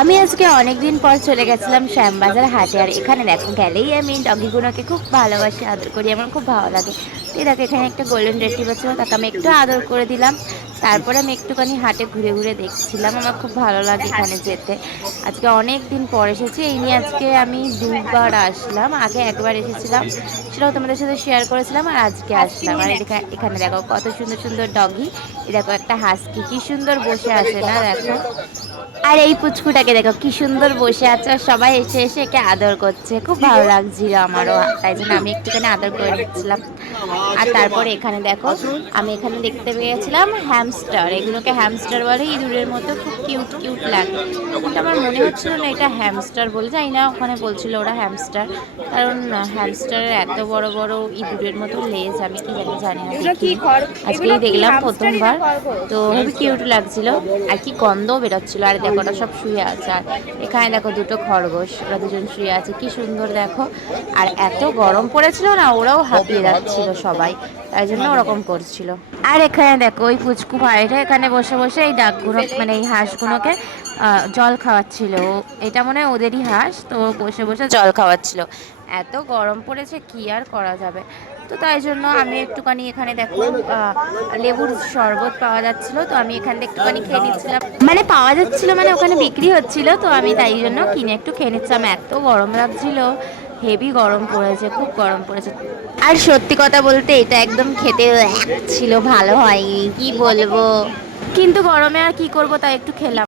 আমি আজকে অনেক দিন পর চলে গেছিলাম শ্যামবাজার হাটে। আর এখানে দেখো, গেলেই আমি ডগিগুলোকে খুব ভালোবাসি, আদর করি, আমার খুব ভালো লাগে। তো এই দেখো, এখানে একটা গোল্ডেন রেট্রিভার ছিল, তাকে আমি একটু আদর করে দিলাম। তারপরে আমি একটুখানি হাটে ঘুরে ঘুরে দেখছিলাম, আমার খুব ভালো লাগে এখানে যেতে। আজকে অনেক দিন পর এসেছি, এই নিয়ে আজকে আমি দুবার আসলাম। আগে একবার এসেছিলাম, সেটাও তোমাদের সাথে শেয়ার করেছিলাম, আর আজকে আসলাম। আর এখানে দেখো কত সুন্দর সুন্দর ডগি। এই দেখো একটা হাস্কি কি সুন্দর বসে আছে না, দেখো। আর এই পুচকুটাকে দেখো কি সুন্দর বসে আছে, আর সবাই এসে এসে একে আদর করছে, খুব ভালো লাগছিল আমারও। তাই জন্য আমি একটুখানি আদর করে নিচ্ছিলাম। আর তারপরে এখানে দেখো, আমি এখানে দেখতে পেয়েছিলাম হ্যামস্টার। এগুলোকে হ্যামস্টার বলে, ইঁদুরের মতো খুব কিউট কিউট লাগে। কিন্তু আমার মনে হচ্ছিল না এটা হ্যামস্টার বলে, জানি না, ওখানে বলছিল ওরা হ্যামস্টার। কারণ হ্যামস্টারের এত বড় বড় ইঁদুরের মতো লেজ, আমি কি জানি, জানি না, এগুলো কি দেখিনি। এগুলো আজকেই কি দেখলাম হামস্টারই না প্রথমবার। খরগোশ? তো হেবি কিউট লাগছিল, আর কি গন্ধও বেরোচ্ছিল। আর দেখো ওরা সব শুয়ে আছে, আর এখানে দেখো দুটো খরগোশ, ওরা দুজন শুয়ে আছে, কি সুন্দর দেখো। আর এত গরম পড়েছিল না, ওরাও হাঁপিয়ে যাচ্ছিল সবাই, তাই জন্য ওরকম করছিল। আর এখানে দেখো ওই পুচকু ভাইটা এখানে বসে বসে এই ডাকগুলো, মানে এই হাঁসগুলোকে জল খাওয়াচ্ছিল। এটা মনে হয় ওদেরই হাঁস, তো বসে বসে জল খাওয়াচ্ছিল। এত গরম পড়েছে, কি আর করা যাবে। তো তাই জন্য আমি একটুখানি এখানে দেখো লেবুর শরবত পাওয়া যাচ্ছিল, তো আমি এখান থেকে একটুখানি খেয়ে নিচ্ছিলাম। মানে পাওয়া যাচ্ছিল, মানে ওখানে বিক্রি হচ্ছিল, তো আমি তাই জন্য কিনে একটু খেয়ে নিচ্ছিলাম। এত গরম লাগছিল, হেভি গরম পড়েছে, খুব গরম পড়েছে। আর সত্যি কথা বলতে এটা একদম খেতে ছিল, ভালো হয়নি, কি বলবো। কিন্তু গরমে আর কি করব, তাই একটু খেলাম।